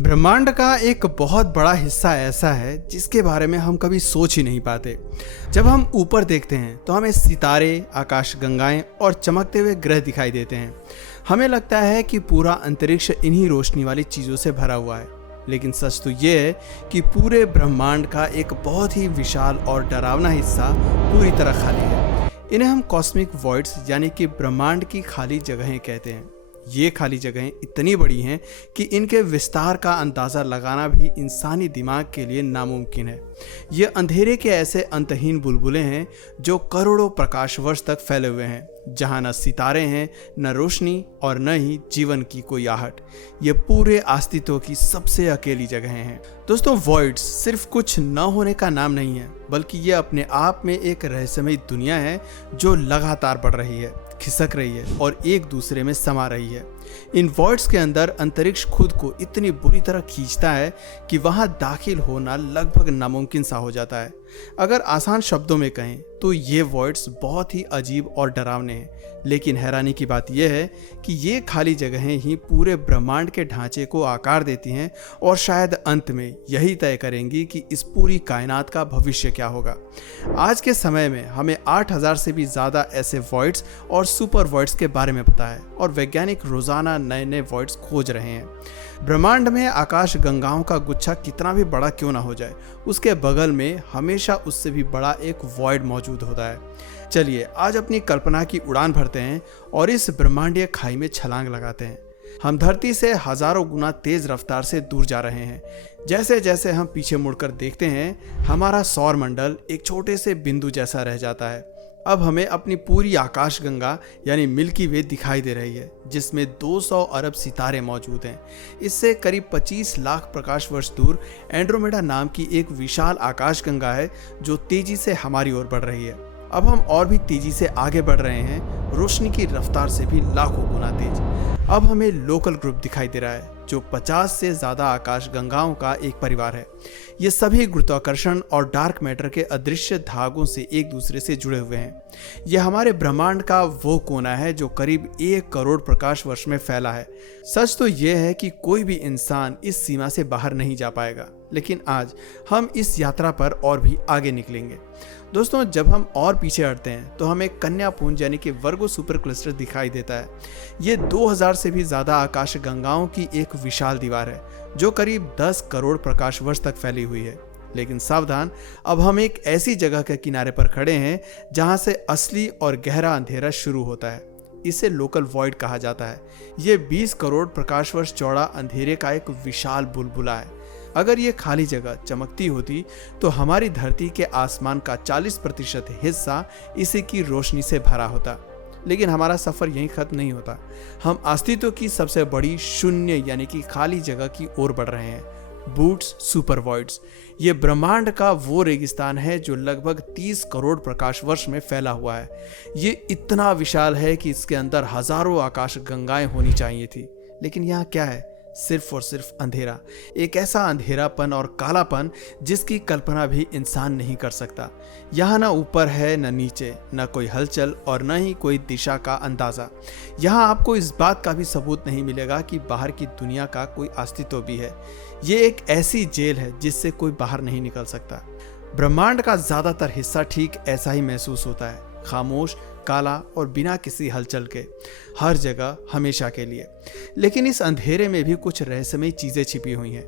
ब्रह्मांड का एक बहुत बड़ा हिस्सा ऐसा है जिसके बारे में हम कभी सोच ही नहीं पाते। जब हम ऊपर देखते हैं तो हमें सितारे, आकाशगंगाएं और चमकते हुए ग्रह दिखाई देते हैं। हमें लगता है कि पूरा अंतरिक्ष इन्हीं रोशनी वाली चीज़ों से भरा हुआ है, लेकिन सच तो ये है कि पूरे ब्रह्मांड का एक बहुत ही विशाल और डरावना हिस्सा पूरी तरह खाली है। इन्हें हम कॉस्मिक वॉइड्स यानी कि ब्रह्मांड की खाली जगहें कहते हैं। ये खाली जगहें इतनी बड़ी हैं कि इनके विस्तार का अंदाज़ा लगाना भी इंसानी दिमाग के लिए नामुमकिन है। ये अंधेरे के ऐसे अंतहीन बुलबुले हैं जो करोड़ों प्रकाश वर्ष तक फैले हुए हैं, जहाँ न सितारे हैं, न रोशनी और न ही जीवन की कोई आहट। ये पूरे अस्तित्व की सबसे अकेली जगहें हैं। दोस्तों, वॉइड्स सिर्फ कुछ न होने का नाम नहीं है, बल्कि ये अपने आप में एक रहस्यमयी दुनिया है जो लगातार बढ़ रही है, खिसक रही है और एक दूसरे में समा रही है। इन वॉइड्स के अंदर अंतरिक्ष खुद को इतनी बुरी तरह खींचता है कि वहां दाखिल होना लगभग नामुमकिन सा हो जाता है। अगर आसान शब्दों में कहें तो ये वॉइड्स बहुत ही अजीब और डरावने हैं, लेकिन हैरानी की बात यह है कि ये खाली जगहें ही पूरे ब्रह्मांड के ढांचे को आकार देती हैं और शायद अंत में यही तय करेंगी कि इस पूरी कायनात का भविष्य क्या होगा। आज के समय में हमें 8000 से भी ज़्यादा ऐसे वॉइड्स और सुपर वॉइड्स के बारे में पता है और वैज्ञानिक रोजाना नए नए वॉइड्स खोज रहे हैं। ब्रह्मांड में आकाश गंगाओं का गुच्छा कितना भी बड़ा क्यों ना हो जाए, उसके बगल में हमेशा उससे भी बड़ा एक वॉइड मौजूद होता है। चलिए आज अपनी कल्पना की उड़ान भरते हैं और इस ब्रह्मांडीय खाई में छलांग लगाते हैं। हम धरती से हजारों गुना तेज रफ्तार से दूर जा रहे हैं। जैसे जैसे हम पीछे मुड़कर देखते हैं, हमारा सौर मंडल एक छोटे से बिंदु जैसा रह जाता है। अब हमें अपनी पूरी आकाशगंगा यानी मिल्की वे दिखाई दे रही है, जिसमें 200 अरब सितारे मौजूद हैं। इससे करीब 25 लाख प्रकाश वर्ष दूर एंड्रोमेडा नाम की एक विशाल आकाशगंगा है जो तेजी से हमारी ओर बढ़ रही है। अब हम और भी तेजी से आगे बढ़ रहे हैं, रोशनी की रफ्तार से भी लाखों गुना तेज। अब हमें लोकल ग्रुप दिखाई दे रहा है जो 50 से ज़्यादा आकाशगंगाओं का एक परिवार है। ये सभी गुरुत्वाकर्षण और डार्क मैटर के अदृश्य धागों से एक दूसरे से जुड़े हुए हैं। यह हमारे ब्रह्मांड का वो कोना है जो करीब 1 करोड़ प्रकाश वर्ष में फैला है। सच तो यह है कि कोई भी इंसान इस सीमा से बाहर नहीं जा पाएगा, लेकिन आज हम इस यात्रा पर और भी आगे निकलेंगे। दोस्तों, जब हम और पीछे हटते हैं तो हमें कन्या पुंज यानी कि वर्गो सुपर क्लस्टर दिखाई देता है। ये 2000 से भी ज़्यादा आकाश गंगाओं की एक विशाल दीवार है जो करीब 10 करोड़ प्रकाश वर्ष तक फैली हुई है। लेकिन सावधान, अब हम एक ऐसी जगह के किनारे पर खड़े हैं जहां से असली और गहरा अंधेरा शुरू होता है। इसे लोकल वॉइड कहा जाता है। ये 20 करोड़ प्रकाश वर्ष चौड़ा अंधेरे का एक विशाल बुलबुला है। अगर ये खाली जगह चमकती होती तो हमारी धरती के आसमान का 40% हिस्सा इसी की रोशनी से भरा होता। लेकिन हमारा सफर यहीं खत्म नहीं होता। हम अस्तित्व की सबसे बड़ी शून्य यानी कि खाली जगह की ओर बढ़ रहे हैं, बूट्स सुपर वॉइड्स। ये ब्रह्मांड का वो रेगिस्तान है जो लगभग 30 करोड़ प्रकाश वर्ष में फैला हुआ है। ये इतना विशाल है कि इसके अंदर हजारों आकाश गंगाएं होनी चाहिए थी, लेकिन यहाँ क्या है? सिर्फ और सिर्फ अंधेरा। एक ऐसा अंधेरापन और कालापन जिसकी कल्पना भी इंसान नहीं कर सकता। यहाँ ना ऊपर है न नीचे, न कोई हलचल और न ही कोई दिशा का अंदाजा। यहाँ आपको इस बात का भी सबूत नहीं मिलेगा कि बाहर की दुनिया का कोई अस्तित्व भी है। ये एक ऐसी जेल है जिससे कोई बाहर नहीं निकल सकता। ब्रह्मांड का ज्यादातर हिस्सा ठीक ऐसा ही महसूस होता है, खामोश, काला और बिना किसी हलचल के, हर जगह हमेशा के लिए। लेकिन इस अंधेरे में भी कुछ रहस्यमयी चीजें छिपी हुई हैं।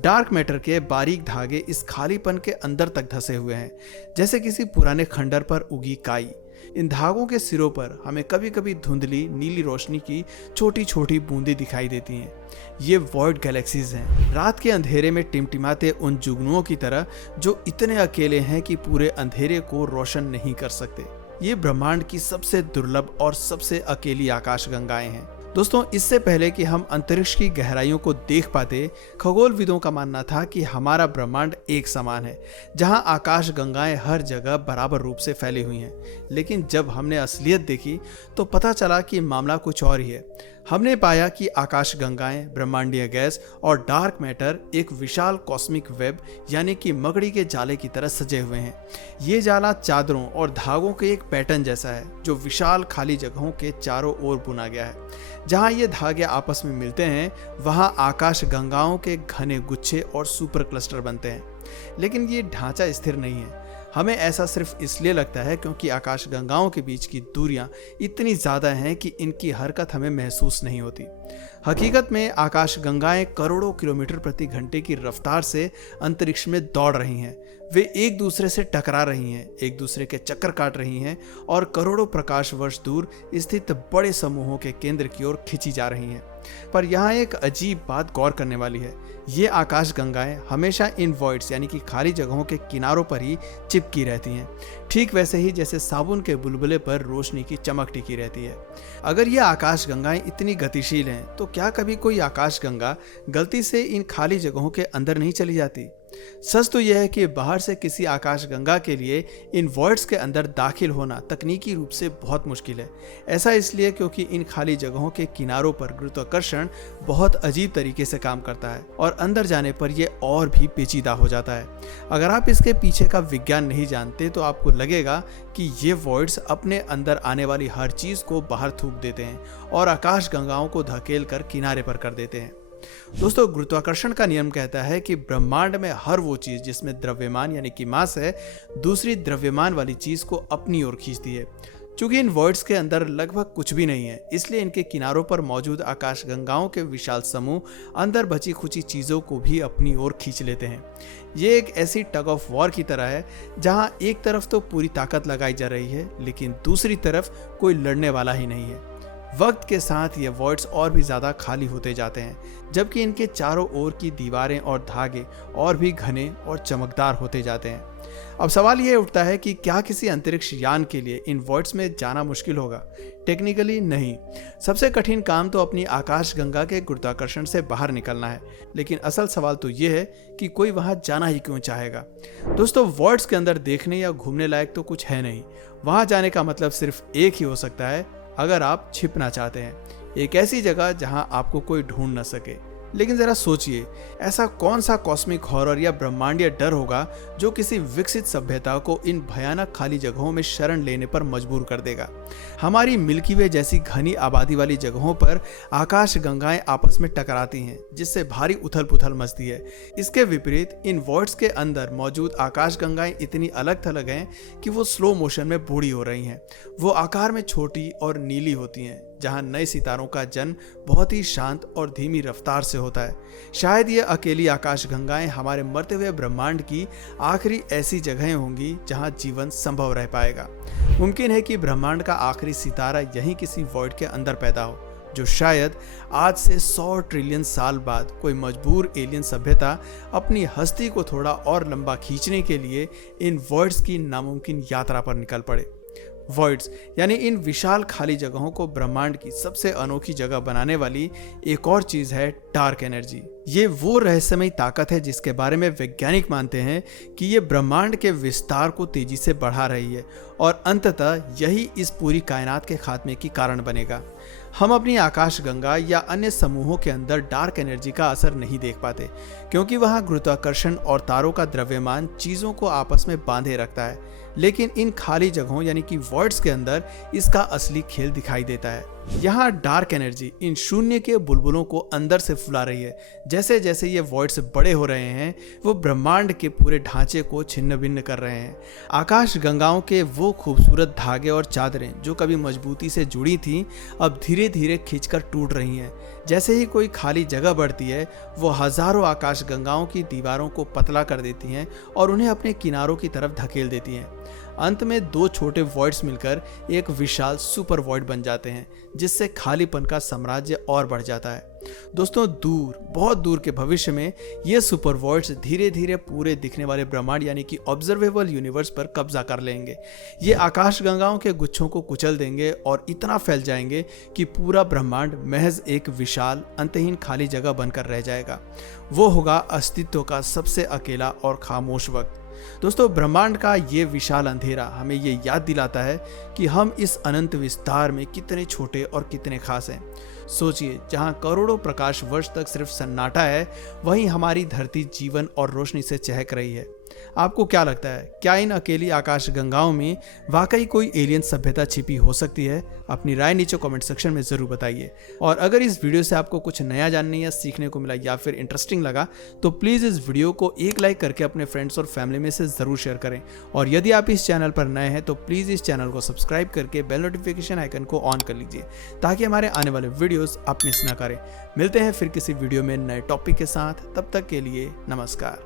डार्क मैटर के बारीक धागे इस खालीपन के अंदर तक धंसे हुए हैं, जैसे किसी पुराने खंडर पर उगी काई। इन धागों के सिरों पर हमें कभी कभी धुंधली नीली रोशनी की छोटी छोटी बूंदें दिखाई देती हैं। ये वॉइड गैलेक्सीज हैं, रात के अंधेरे में टिमटिमाते उन जुगनुओं की तरह जो इतने अकेले हैं कि पूरे अंधेरे को रोशन नहीं कर सकते। ये ब्रह्मांड की सबसे दुर्लभ और सबसे अकेली आकाशगंगाएं हैं। दोस्तों, इससे पहले कि हम अंतरिक्ष की गहराइयों को देख पाते, खगोलविदों का मानना था कि हमारा ब्रह्मांड एक समान है, जहां आकाश गंगाएं हर जगह बराबर रूप से फैली हुई हैं। लेकिन जब हमने असलियत देखी तो पता चला कि मामला कुछ और ही है। हमने पाया कि आकाशगंगाएं, ब्रह्मांडीय गैस और डार्क मैटर एक विशाल कॉस्मिक वेब यानी कि मकड़ी के जाले की तरह सजे हुए हैं। ये जाला चादरों और धागों के एक पैटर्न जैसा है जो विशाल खाली जगहों के चारों ओर बुना गया है। जहां ये धागे आपस में मिलते हैं वहां आकाशगंगाओं के घने गुच्छे और सुपर क्लस्टर बनते हैं। लेकिन ये ढांचा स्थिर नहीं है। हमें ऐसा सिर्फ इसलिए लगता है क्योंकि आकाशगंगाओं के बीच की दूरियां इतनी ज़्यादा हैं कि इनकी हरकत हमें महसूस नहीं होती। हकीकत में आकाशगंगाएं करोड़ों किलोमीटर प्रति घंटे की रफ्तार से अंतरिक्ष में दौड़ रही हैं। वे एक दूसरे से टकरा रही हैं, एक दूसरे के चक्कर काट रही हैं और करोड़ों प्रकाश वर्ष दूर स्थित बड़े समूहों के केंद्र की ओर खींची जा रही हैं। पर यहाँ एक अजीब बात गौर करने वाली है। ये आकाशगंगाएं हमेशा इन वॉइड्स यानी कि खाली जगहों के किनारों पर ही चिपकी रहती हैं, ठीक वैसे ही जैसे साबुन के बुलबुले पर रोशनी की चमक टिकी रहती है। अगर ये आकाशगंगाएं इतनी गतिशील हैं तो क्या कभी कोई आकाशगंगा गलती से इन खाली जगहों के अंदर नहीं चली जाती? सच तो यह है कि बाहर से किसी आकाशगंगा के लिए इन वॉइड्स के अंदर दाखिल होना तकनीकी रूप से बहुत मुश्किल है। ऐसा इसलिए क्योंकि इन खाली जगहों के किनारों पर गुरुत्वाकर्षण बहुत अजीब तरीके से काम करता है और अंदर जाने पर यह और भी पेचीदा हो जाता है। अगर आप इसके पीछे का विज्ञान नहीं जानते तो आपको लगेगा कि ये वॉइड्स अपने अंदर आने वाली हर चीज को बाहर थूक देते हैं और आकाशगंगाओं को धकेल कर किनारे पर कर देते हैं। दोस्तों, गुरुत्वाकर्षण का नियम कहता है कि ब्रह्मांड में हर वो चीज जिसमें द्रव्यमान यानी कि मास है दूसरी द्रव्यमान वाली चीज को अपनी ओर खींचती है। चूंकि इन वॉइड्स के अंदर लगभग कुछ भी नहीं है, इसलिए इनके किनारों पर मौजूद आकाशगंगाओं के विशाल समूह अंदर बची खुची चीजों को भी अपनी ओर खींच लेते हैं। ये एक ऐसी टग ऑफ वॉर की तरह है जहां एक तरफ तो पूरी ताकत लगाई जा रही है लेकिन दूसरी तरफ कोई लड़ने वाला ही नहीं है। वक्त के साथ ये वॉइड्स और भी ज़्यादा खाली होते जाते हैं जबकि इनके चारों ओर की दीवारें और धागे और भी घने और चमकदार होते जाते हैं। अब सवाल ये उठता है कि क्या किसी अंतरिक्ष यान के लिए इन वॉइड्स में जाना मुश्किल होगा? टेक्निकली नहीं। सबसे कठिन काम तो अपनी आकाशगंगा के गुरुत्वाकर्षण से बाहर निकलना है। लेकिन असल सवाल तो ये है कि कोई वहां जाना ही क्यों चाहेगा? दोस्तों, वॉइड्स के अंदर देखने या घूमने लायक तो कुछ है नहीं। वहां जाने का मतलब सिर्फ एक ही हो सकता है, अगर आप छिपना चाहते हैं, एक ऐसी जगह जहां आपको कोई ढूंढ न सके। लेकिन जरा सोचिए, ऐसा कौन सा कॉस्मिक हॉरर या ब्रह्मांडीय डर होगा जो किसी विकसित सभ्यता को इन भयानक खाली जगहों में शरण लेने पर मजबूर कर देगा? हमारी मिल्की वे जैसी घनी आबादी वाली जगहों पर आकाशगंगाएं आपस में टकराती हैं जिससे भारी उथल पुथल मचती है। इसके विपरीत इन वॉइड्स के अंदर मौजूद आकाशगंगाएं इतनी अलग थलग हैं कि वो स्लो मोशन में बूढ़ी हो रही हैं। वो आकार में छोटी और नीली होती हैं, जहां नए सितारों का जन्म बहुत ही शांत और धीमी रफ्तार से होता है। शायद ये अकेली आकाशगंगाएं हमारे मरते हुए ब्रह्मांड की आखिरी ऐसी जगहें होंगी जहां जीवन संभव रह पाएगा। मुमकिन है कि ब्रह्मांड का आखिरी सितारा यहीं किसी वॉइड के अंदर पैदा हो, जो शायद आज से 100 ट्रिलियन साल बाद कोई मजबूर एलियन सभ्यता अपनी हस्ती को थोड़ा और लंबा खींचने के लिए इन वॉइड्स की नामुमकिन यात्रा पर निकल पड़े। वॉइड्स यानी इन विशाल खाली जगहों को ब्रह्मांड की सबसे अनोखी जगह बनाने वाली एक और चीज है डार्क एनर्जी। ये वो रहस्यमयी ताकत है जिसके बारे में वैज्ञानिक मानते हैं कि ये ब्रह्मांड के विस्तार को तेजी से बढ़ा रही है और अंततः यही इस पूरी कायनात के खात्मे की कारण बनेगा। हम अपनी आकाशगंगा या अन्य समूहों के अंदर डार्क एनर्जी का असर नहीं देख पाते क्योंकि वहां गुरुत्वाकर्षण और तारों का द्रव्यमान चीजों को आपस में बांधे रखता है। लेकिन इन खाली जगहों यानी कि वॉइड्स के अंदर इसका असली खेल दिखाई देता है। यहाँ डार्क एनर्जी इन शून्य के बुलबुलों को अंदर से फुला रही है। जैसे जैसे ये वॉइड्स बड़े हो रहे हैं वो ब्रह्मांड के पूरे ढांचे को छिन्न भिन्न कर रहे हैं। आकाश गंगाओं के वो खूबसूरत धागे और चादरें जो कभी मजबूती से जुड़ी थीं अब धीरे धीरे खींचकर टूट रही हैं। जैसे ही कोई खाली जगह बढ़ती है वो हजारों आकाश गंगाओं की दीवारों को पतला कर देती हैं और उन्हें अपने किनारों की तरफ धकेल देती हैं। अंत में दो छोटे वॉइड्स मिलकर एक विशाल सुपर वॉइड बन जाते हैं जिससे खालीपन का साम्राज्य और बढ़ जाता है। दोस्तों, दूर बहुत दूर के भविष्य में ये सुपर वॉइड्स धीरे धीरे पूरे दिखने वाले ब्रह्मांड यानी कि ऑब्जर्वेबल यूनिवर्स पर कब्जा कर लेंगे। ये आकाशगंगाओं के गुच्छों को कुचल देंगे और इतना फैल जाएंगे कि पूरा ब्रह्मांड महज एक विशाल अंतहीन खाली जगह बनकर रह जाएगा। वो होगा अस्तित्व का सबसे अकेला और खामोश वक्त। दोस्तों, ब्रह्मांड का ये विशाल अंधेरा हमें ये याद दिलाता है कि हम इस अनंत विस्तार में कितने छोटे और कितने खास हैं। सोचिए, जहां करोड़ों प्रकाश वर्ष तक सिर्फ सन्नाटा है, वहीं हमारी धरती जीवन और रोशनी से चहक रही है। आपको क्या लगता है, क्या इन अकेली आकाश गंगाओं में वाकई कोई एलियन सभ्यता छिपी हो सकती है? अपनी राय नीचे कमेंट सेक्शन में जरूर बताइए। और अगर इस वीडियो से आपको कुछ नया जानने या सीखने को मिला या फिर इंटरेस्टिंग लगा तो प्लीज़ इस वीडियो को एक लाइक करके अपने फ्रेंड्स और फैमिली में से ज़रूर शेयर करें। और यदि आप इस चैनल पर नए हैं तो प्लीज़ इस चैनल को सब्सक्राइब करके बेल नोटिफिकेशन आइकन को ऑन कर लीजिए, ताकि हमारे आने वाले वीडियोज़ आप मिस ना करें। मिलते हैं फिर किसी वीडियो में नए टॉपिक के साथ, तब तक के लिए नमस्कार।